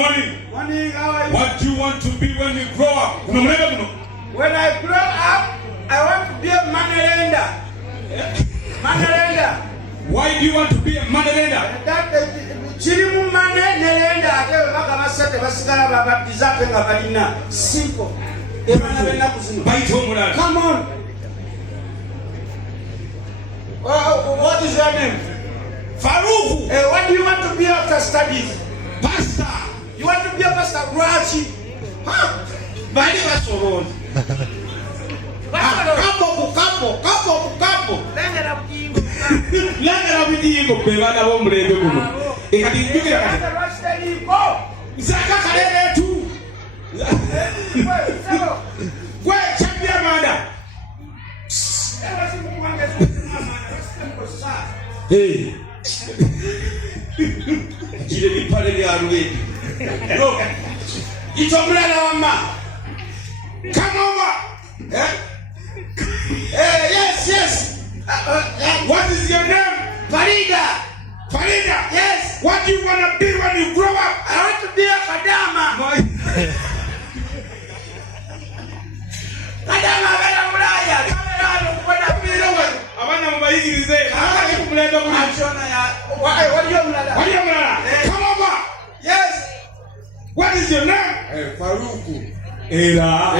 Morning. Morning, how are you? What do you want to be when you grow up? When I grow up, I want to be a money lender. Money lender. Why do you want to be a money lender? Chirimu money lender. Ate bakamasa tebasigala babatiza nga balina. Simple. Come on. What is your name? Faruku. What do you want to be after studies? Pastor. You want to be a pastor? Rachi. Huh? Bali basoroni. Kapo. Langa bidingo bebana bomulebe guno. Ekati njukira kati. Zaka kalele tu. Gwe champion manda. Hey. Jile bipale bya ruwedi. Look. Itomulala wama. Come over. Yes. What is your name? Farida. Yes. What do you want to be when you grow up? I want to be a Kadama. Kadama bela mulaya. Abana mubayigirize. Wali omulala. Come over. Yes. What is your name? Faruku. Era.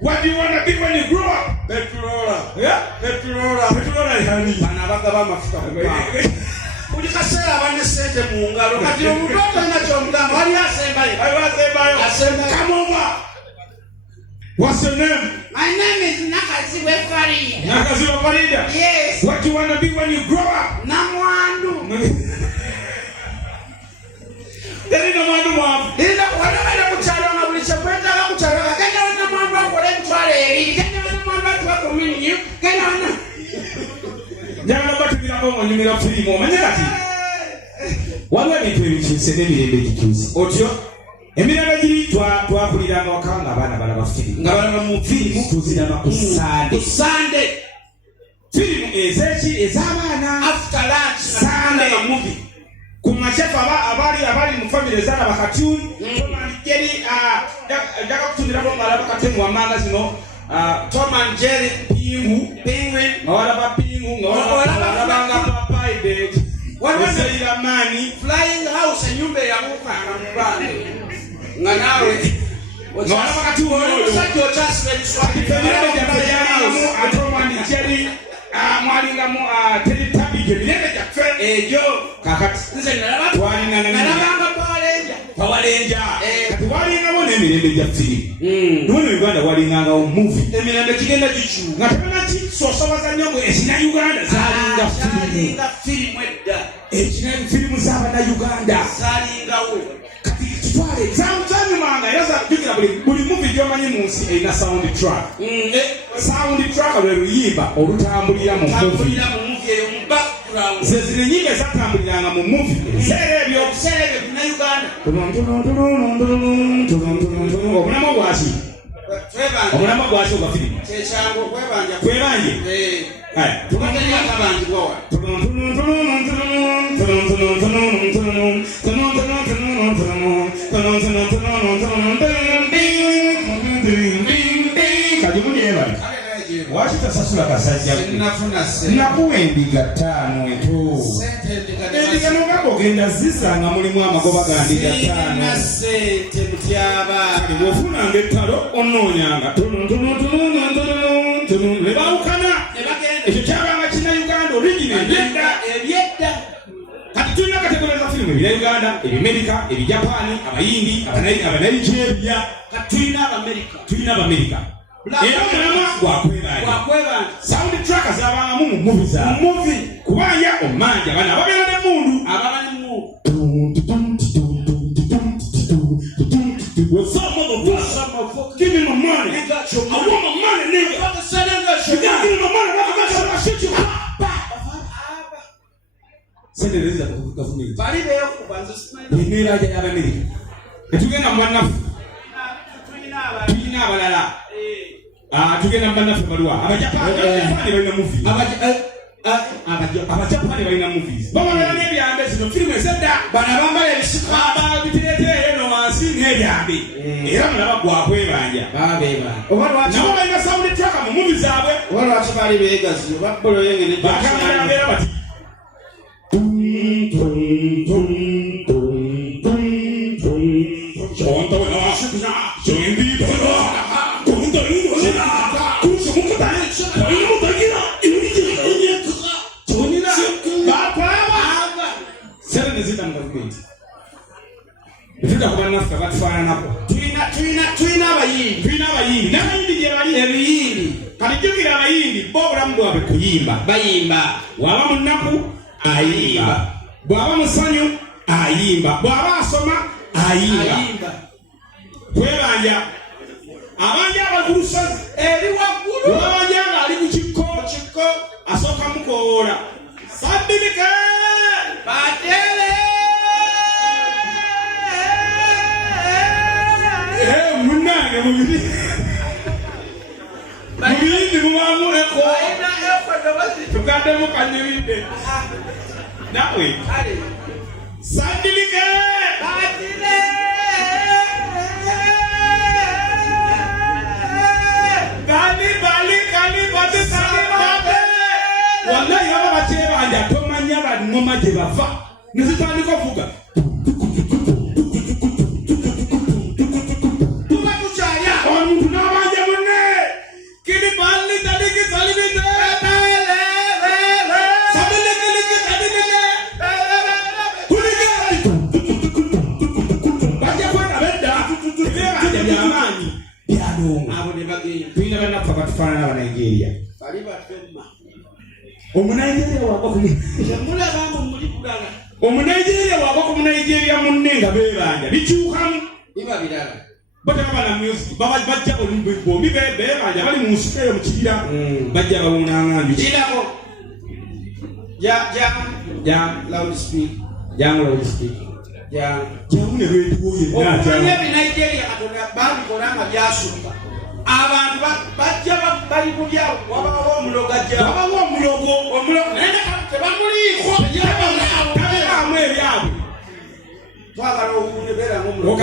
What do you want to be when you grow up? Petrola. Yeah? Petrola yani. Bana bagaba mafuta kubwa. Ulikasera abane sente mu ngalo. Kati omutoto nacho mugamba wali asembayo. Come over. What's your name? My name is Nakaziwe Farida. Nakaziwe Farida? Yes. What do you want to be when you grow up? Namwandu. Tell Namwandu mwafu. Ila wala kuchalonga bulicha kwenda la kuchalonga. Kenya wana mwandu wakole mtwale. Kenya wana mwandu watu community. Kenya wana. Jana batu bila kongo nyumira filimu. Manye kati. Waliwo ebintu ebikyuse n'emirembe egikyuse. Otyo? Emirembe giri twakuliranga wakanga abaana balaba filimu. Nga balaba mu filimu tuziraba ku Sunday. Filimu ez'abaana. After lunch. Sunday movie. Ku machefu abali mu family ezalaba katuni. Tom and Jerry jaga kutumira ng'alaba katemu wamanga zino. Tom and Jerry Penguin. Ng'alaba Penguin. Ng'alaba Popeye Bed. Wasaira mani. Flying house enyumba ya muka na mubande. Nganawe. Ng'alaba katuni. Osajjo chaswe biswaki. Emirembe gyaffe Tom and Jerry. Mwalingamu Teletubbies emirembe gyaffe egyo kakati nze nalaba Power Ranger kati walingamu n'emirembe gya firimu nono Uganda walingangawo movie emirembe kigenda gikyuka nga tebanaki sosobaza nnyo ngu ekinnayuganda zalinga firimu edda firimu z'Abannayuganda zalingawo kati kitwale zanyumanga era zakujukira buli movie gy'omanyi mu nsi erina soundtrack. Soundtrack lwe luyimba olutambulira mu movie eyo mu background. Ze zino ennyimba ezatambuliranga mu movie ebiseera ebyo Bannayuganda. Omulamwa gwaki? Omulamwa gwaki ogwa firimu? Kyekyangu okwebanja. Kwebanje? Tubatenya akabanjibwa wa. Wachita sasula kasajja nakuwa endiga 5 eto endiga nogamba ogenda zisanga mulimu amagoba ga ndiga 5 bwofunanga ettalo onoonyanga nebawukana ekyo kyabanga kinnayuganda original ebyedda kati tulina kategoriza firimu ebinayuganda ebimerika ebijapani abayindi abanayijeeriya tulina abamerika era omulamwa gwakwebanja soundtrack zabangamu mu movie za kubanja omanja bana ababeera n'emmundu give me my money. I want my money, nigga. You gotta give me my money. I'm gonna shoot you. Send it in the government. Nira ya America. Tugenda mwannafu. Tulina abalala. Tugenda mwannafu balwa. Abajapani balina movie. Abajapani balina movies. Bamala n'ebyambe zino firimu ezedda. Bano abambala ebisika babiteeteera eno wansi n'ebyambe. Era mulaba gwakwebanja. Oba lwaki nabo balina soundtrack mu movies zaabwe. Oba lwaki bali beegazi oba bbolo yengene bakamala mbeera bati. Tulina abayimbi n'abayimbi gye bali ebiyimbi kati jjukira abayimbi bo obulamu bwabwe kuyimba bayimba bw'aba mu nnaku ayimba bw'aba musanyu ayimba bw'aba asoma ayimba twebanja abanja abali ku lusozi eri waggulu abanja ng'ali ku kikko asooka mukoola sabbirike bateere munnange mubiri mubindi mubaamu eko tugaddemu kanyiride nawe sabbirike batire wallahi baba bakyebanja tomanya bangoma gye bava nezitandika okuvuga tuba tukyalya omuntu n'abanja munne kiri bali taliki salibite sabilikiliki salibite kuligari bajja kwena bedda ebibanja byamaanyi byalonga abo ne bagenda tulina banafa batufaanana n'Abanigeria bali batema Omunigeria wava ku Omunigeria wava ku Munigeria munne nga beebanja bikyukamu biba birala bataba na music bajja bombi beebanja bali mu nsiko eyo mu kibira bajja bawunaŋŋanju kirako jamu ne lwediwo yenna Nigeria katonda babikola nga byasumba abantu bajja bali mu byawo wabawo omulogo naye tebamuliiko tabekaamu ebyabwe twagala obuwunde beera ng'omulogo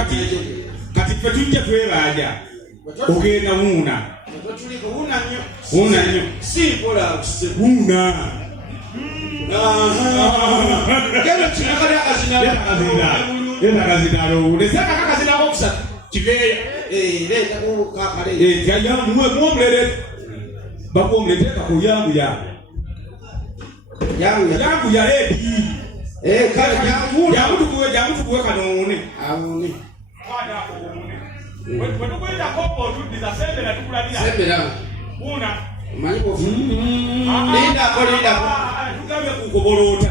kati ffe tujja twebanja ogenda wuuna wuuna nnyo simpola wuuna yetakazinalo okusatu kiveeya mwomulere bakwomulete kakuyanguya jamutukuwe kanoone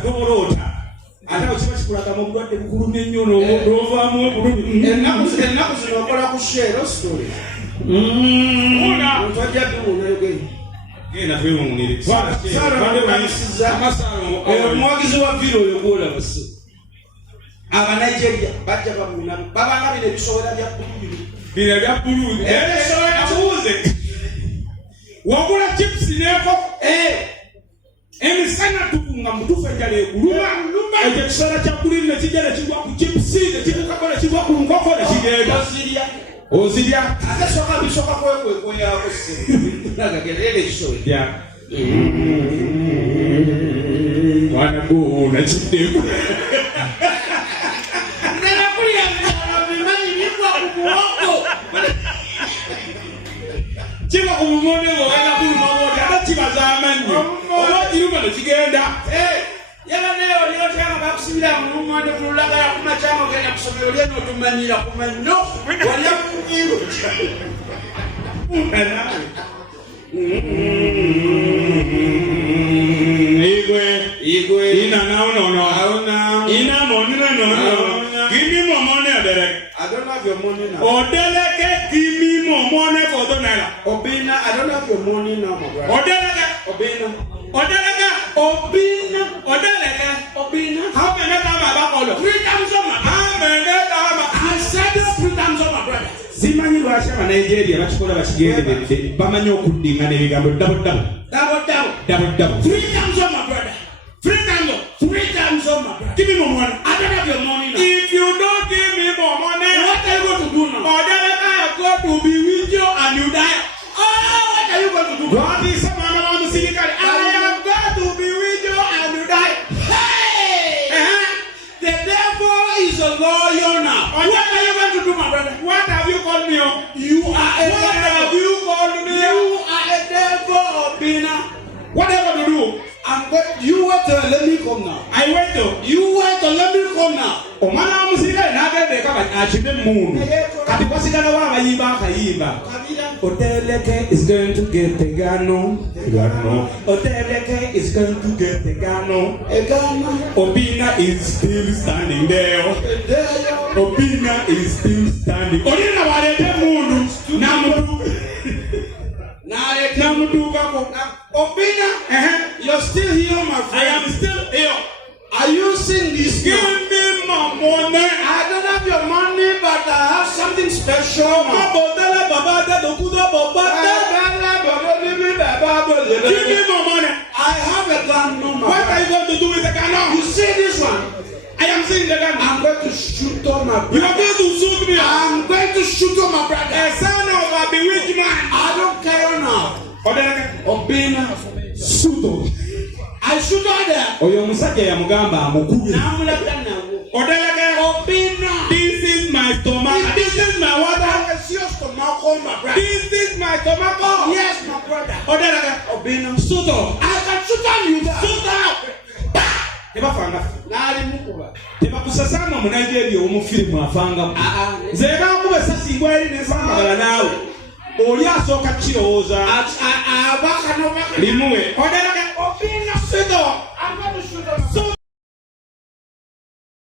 toboloota ate kiba kikulagamu obulwadde bukulumye nnyo n'ovaamu obulumi ennaku zino okola ku share story omuntu ajja biwunayogeyo genda twewuunire omuwagizi wa viro oyo gwolaba se Abanigeria bajja bamunamu babanga bino ebisobola bya bbululu tuuze wagula chips neeko emisana tukunga mutufu enjala ekuluma ekyo ekiseera kya bbululu ne kijja ne kigwa ku chips ne kibukako ne kigwa ku nkoko ne kigenda ozirya ate soka bisoka kwekwekweyako se nagagerere ekisobola mwana guuna kiddeko kiba ku mumone ng'ogenda kuluma bwoti ate kibaza amannyo oba kiruma ne kigenda yabaneyo olyotyanga bakusibira mulumonde mululagala kumakyanga ogenda kusomera olye n'otumanyira kumanyo olya munyiro igwe ina naonono ina monina nono kimi momone odeleke I don't have your money now. Odeleke kimi momone for the naira. Obina, I don't have your money now, my brother. Odeleke how many times have I called you? 3 times over. How many times? I said it 3 times over, brother. Simanyi lwaki Abanigeria bakikola bakigende bamanyi okuddingana ebigambo double 3 times over. me more money. I don't have your money now. If you don't give me more money, What are you going to do now? Odeleke, I go to be with you and you die. Oh, what are you going to do? God is a man of the city. I am going to be with you and you die. Hey! The devil is a lawyer now. What are you going to do, my brother? What have you called me on? You are a What have devil. you called me You on? are a devil, Obina. What have I to do? You wait till let me come now. I went to. You wait till let me come now. Omwana omusirikale n'agenda akime emmundu kati kwasigala wa abayimba akayimba Odeleke is going to get the gano. Odeleke is going to get the gano. Obina is still standing there. Obina is still standing. Olina walete mundu namudukako. Obina, you're still here, my friend. I am still here. Are you seeing this? Give me my money. I don't have your money, but I have something special. Give me my money. I have a gun, no. What are you going to do with the gun? You see this one? I am seeing the gun. I'm going to shoot on my brother. You are going to shoot me. I'm going to shoot on my brother. A son of a bewitched man. I don't care now. Obina. Suto. I shoot on there. Oyo musajja yamugamba amukubye. Odeleke. Obina. This is my stomach. This is my water. It's your stomach, my brother. This is my stomach. Yes, my brother. Odeleke. Obina. Suto. I can shoot on you. Suto. Tebafanga. Tebakusasanga mu Nigeria omufirimu afanga. Nze bakuba essasi ngwali nesambagala naawe. Oli asooka kirowooza. Limuwe. Odeleke.